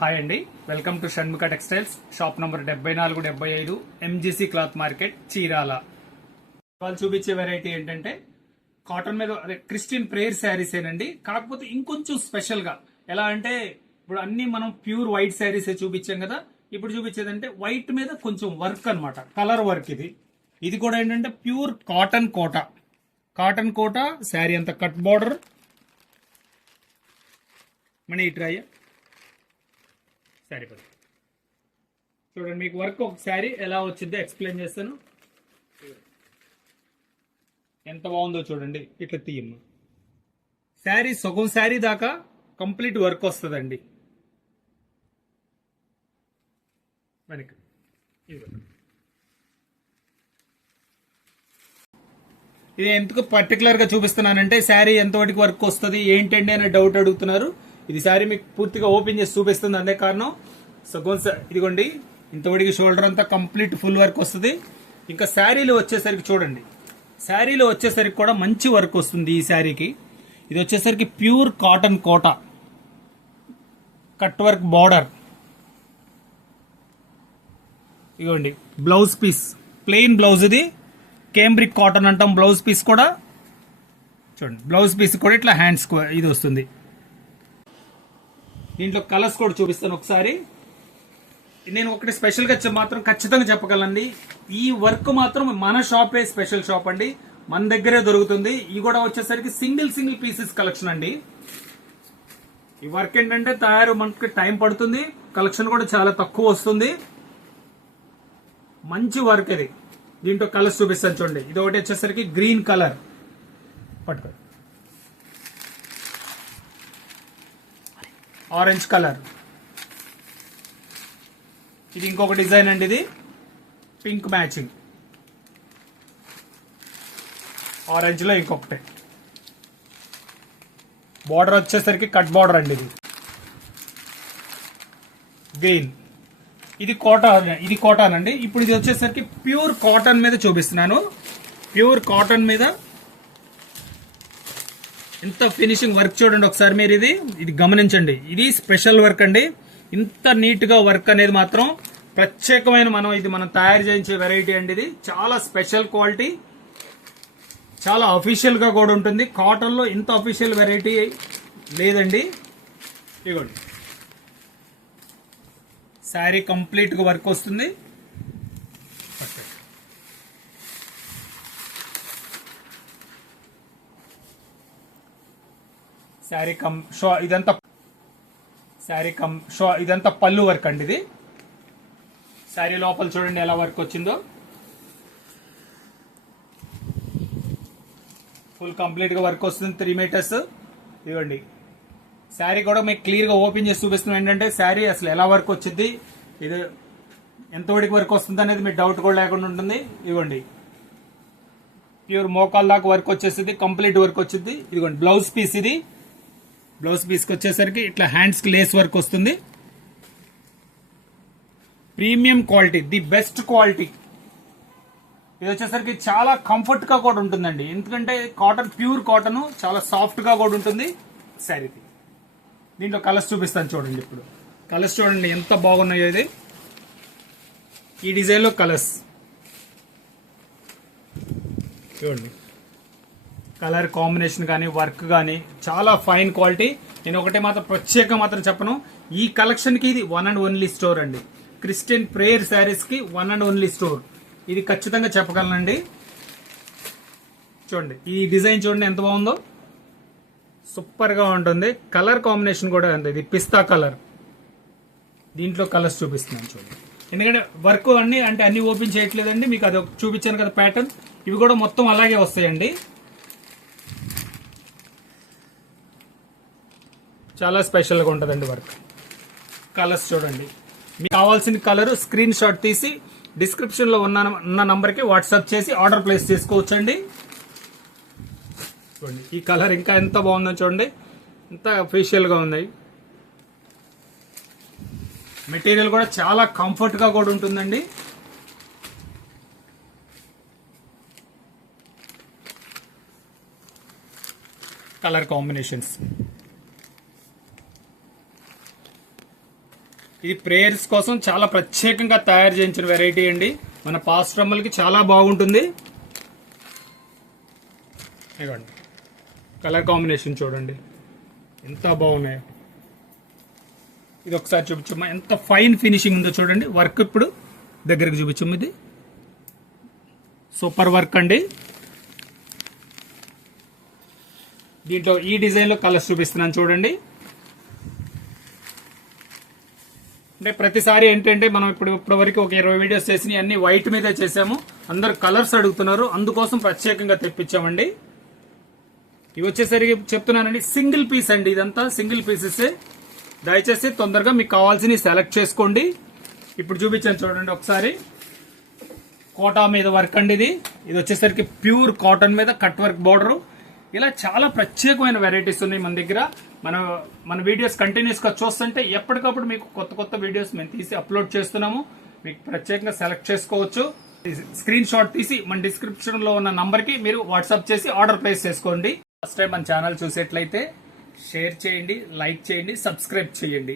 Hi అండి, welcome to Shanmukha textiles, shop number 7475 MGC cloth market, Chirala. వాళ్ళు చూపించే వెరైటీ ఏంటంటే కాటన్ మీద అదే క్రిస్టియన్ ప్రేయర్ శారీస్ ఏనండి. కాకపోతే ఇంకొంచెం స్పెషల్ గా ఎలా అంటే ఇప్పుడు అన్ని మనం ప్యూర్ వైట్ శారీస్ చూపించాం కదా, ఇప్పుడు చూపించేదంటే వైట్ మీద కొంచెం వర్క్ అన్నమాట, కలర్ వర్క్. ఇది కూడా ఏంటంటే ప్యూర్ కాటన్ కోట శారీ అంతా cut border money try sari పది చూడండి. మీకు వర్క్ ఒక శారీ ఎలా వచ్చిందో ఎక్స్ప్లెయిన్ చేస్తాను. ఎంత బాగుందో చూడండి. ఇట్లా తీయమ్మ శారీ సగం శారీ దాకా కంప్లీట్ వర్క్ వస్తుందండి. వెనక ఇది ఎందుకు పర్టికులర్ గా చూపిస్తున్నానంటే శారీ ఎంతవరకు వర్క్ వస్తుంది ఏంటండి అనే డౌట్ అడుగుతున్నారు. ఇది శారీ మీకు పూర్తిగా ఓపెన్ చేసి చూపిస్తుంది. అదే కారణం సగం ఇదిగోండి, ఇంతవరకు షోల్డర్ అంతా కంప్లీట్ ఫుల్ వర్క్ వస్తుంది. ఇంకా శారీలో వచ్చేసరికి చూడండి, శారీలో వచ్చేసరికి కూడా మంచి వర్క్ వస్తుంది. ఈ శారీకి ఇది వచ్చేసరికి ప్యూర్ కాటన్ కోట కట్ వర్క్ బార్డర్. ఇదిగోండి బ్లౌజ్ పీస్, ప్లెయిన్ బ్లౌజ్. ఇది కేంబ్రిక్ కాటన్ అంటాం. బ్లౌజ్ పీస్ కూడా చూడండి, బ్లౌజ్ పీస్ కూడా ఇట్లా హ్యాండ్స్ ఇది వస్తుంది. దీంట్లో కలర్స్ కూడా చూపిస్తాను ఒకసారి. నేను ఒకటి స్పెషల్ గా మాత్రం ఖచ్చితంగా చెప్పగలండి, ఈ వర్క్ మాత్రం మన షాపే స్పెషల్ షాప్ అండి, మన దగ్గరే దొరుకుతుంది. ఇది కూడా వచ్చేసరికి సింగిల్ పీసెస్ కలెక్షన్ అండి. ఈ వర్క్ ఏంటంటే తయారు మనకి టైం పడుతుంది, కలెక్షన్ కూడా చాలా తక్కువ వస్తుంది. మంచి వర్క్ ఇది. దీంట్లో కలర్స్ చూపిస్తాను చూడండి. ఇది ఒకటి వచ్చేసరికి గ్రీన్ కలర్ పట్టుకో, ఆరెంజ్ కలర్. ఇది ఇంకొక డిజైన్ అండి. ఇది పింక్ మ్యాచింగ్, ఆరెంజ్ లో ఇంకొకటి. బార్డర్ వచ్చేసరికి కట్ బార్డర్ అండి. ఇది గ్రీన్. ఇది కాటన్ అండి. ఇప్పుడు ఇది వచ్చేసరికి ప్యూర్ కాటన్ మీద చూపిస్తున్నాను. ప్యూర్ కాటన్ మీద ఎంత ఫినిషింగ్ వర్క్ చూడండి ఒకసారి మీరు. ఇది గమనించండి. ఇది స్పెషల్ వర్క్ అండి. ఇంత నీట్ గా వర్క్ అనేది మాత్రం ప్రత్యేకమైన మనం తయారు చేయించే వెరైటీ అండి. ఇది చాలా స్పెషల్ క్వాలిటీ, చాలా అఫీషియల్ గా కూడా ఉంటుంది. కాటన్ లో ఇంత అఫీషియల్ వెరైటీ లేదండి. ఇదిగోండి శారీ కంప్లీట్ గా వర్క్ వస్తుంది. ఇదంతా పళ్ళు వర్క్ అండి. ఇది శారీ లోపల చూడండి ఎలా వర్క్ వచ్చిందో. ఫుల్ కంప్లీట్ గా వర్క్ వస్తుంది. 3 మీటర్స్. ఇవ్వండి శారీ కూడా మీకు క్లియర్ గా ఓపెన్ చేసి చూపిస్తున్నాం. ఏంటంటే శారీ అసలు ఎలా వర్క్ వచ్చింది, ఇది ఎంతవరకు వర్క్ వస్తుంది అనేది మీ డౌట్ కూడా లేకుండా ఉంటుంది. ఇవ్వండి ప్యూర్ మోకాల్ దాకా వర్క్ వచ్చేసింది, కంప్లీట్ వర్క్ వచ్చింది. ఇదిగోండి బ్లౌజ్ పీస్. ఇది బ్లౌజ్ పీస్ కి వచ్చేసరికి ఇట్లా హ్యాండ్స్ కి లేస్ వర్క్ వస్తుంది. Premium quality, the best quality. ఇది వచ్చేసరికి చాలా కంఫర్ట్ గా కూడా ఉంటుందండి. ఎందుకంటే కాటన్, ప్యూర్ కాటన్, చాలా సాఫ్ట్ గా కూడా ఉంటుంది శారీకి. దీంట్లో కలర్స్ చూపిస్తాను చూడండి. ఇప్పుడు కలర్స్ చూడండి ఎంత బాగున్నాయో. ఇది ఈ డిజైన్ లో కలర్స్ చూడండి. కలర్ కాంబినేషన్ కానీ వర్క్ కానీ చాలా ఫైన్ క్వాలిటీ. నేను ఒకటే మాత్రం ప్రత్యేకంగా మాత్రం చెప్పను, ఈ కలెక్షన్ కి ఇది 1 and only స్టోర్ అండి. క్రిస్టియన్ ప్రేయర్ శారీస్ కి 1 and only స్టోర్. ఇది ఖచ్చితంగా చెప్పగలనండి. చూడండి ఈ డిజైన్ చూడండి ఎంత బాగుందో, సూపర్ గా ఉంటుంది. కలర్ కాంబినేషన్ కూడా ఉంది. ఇది పిస్తా కలర్. దీంట్లో కలర్స్ చూపిస్తున్నాను చూడండి. ఎందుకంటే వర్క్ అన్ని ఓపెన్ చేయట్లేదండి, మీకు అది చూపించాను కదా ప్యాటర్న్. ఇవి కూడా మొత్తం అలాగే వస్తాయండి. చాలా స్పెషల్ గా ఉంటుందండి వర్క్. కలర్స్ చూడండి. మీకు కావాల్సిన కలర్ స్క్రీన్ షాట్ తీసి డిస్క్రిప్షన్ లో ఉన్న నంబర్ కి వాట్సాప్ చేసి ఆర్డర్ ప్లేస్ చేసుకోవచ్చండి. చూడండి ఈ కలర్ ఇంకా ఎంత బాగుందో చూడండి, ఎంత అఫీషియల్ గా ఉంది. మెటీరియల్ కూడా చాలా కంఫర్ట్ గా కూడా ఉంటుందండి. కలర్ కాంబినేషన్స్ ఇది ప్రేయర్స్ కోసం చాలా ప్రత్యేకంగా తయారు చేయించిన వెరైటీ అండి. మన పాస్ట్రమ్మలకి చాలా బాగుంటుంది. ఇదిగోండి కలర్ కాంబినేషన్ చూడండి ఎంత బాగున్నాయో. ఇది ఒకసారి చూపించమ్మా, ఎంత ఫైన్ ఫినిషింగ్ ఉందో చూడండి. వర్క్ ఇప్పుడు దగ్గరకు చూపించమ్మా. ఇది సూపర్ వర్క్ అండి. దీంట్లో ఈ డిజైన్లో కలర్స్ చూపిస్తున్నాను చూడండి. అంటే ప్రతిసారి ఏంటంటే మనం ఇప్పటివరకు ఒక 20 వీడియోస్ చేసినవి అన్ని వైట్ మీదే చేసాము. అందరు కలర్స్ అడుగుతున్నారు, అందుకోసం ప్రత్యేకంగా తెప్పించామండి. ఇవి వచ్చేసరికి చెప్తున్నానండి సింగిల్ పీస్ అండి. ఇదంతా సింగిల్ పీసెస్. దయచేసి తొందరగా మీకు కావాల్సినవి సెలెక్ట్ చేసుకోండి. ఇప్పుడు చూపించాను చూడండి ఒకసారి. కోటా మీద వర్క్ అండి. ఇది వచ్చేసరికి ప్యూర్ కాటన్ మీద కట్ వర్క్ బోర్డర్. ఇలా చాలా ప్రత్యేకమైన వెరైటీస్ ఉన్నాయి మన దగ్గర. మన వీడియోస్ కంటిన్యూస్ గా చూస్తుంటే ఎప్పటికప్పుడు మీకు కొత్త వీడియోస్ మేము తీసి అప్లోడ్ చేస్తున్నాము. మీకు ప్రత్యేకంగా సెలెక్ట్ చేసుకోవచ్చు. స్క్రీన్ షాట్ తీసి మన డిస్క్రిప్షన్ లో ఉన్న నంబర్ కి మీరు వాట్సాప్ చేసి ఆర్డర్ ప్లేస్ చేసుకోండి. ఫస్ట్ టైం మన ఛానల్ చూసేట్లయితే షేర్ చేయండి, లైక్ చేయండి, సబ్స్క్రైబ్ చేయండి.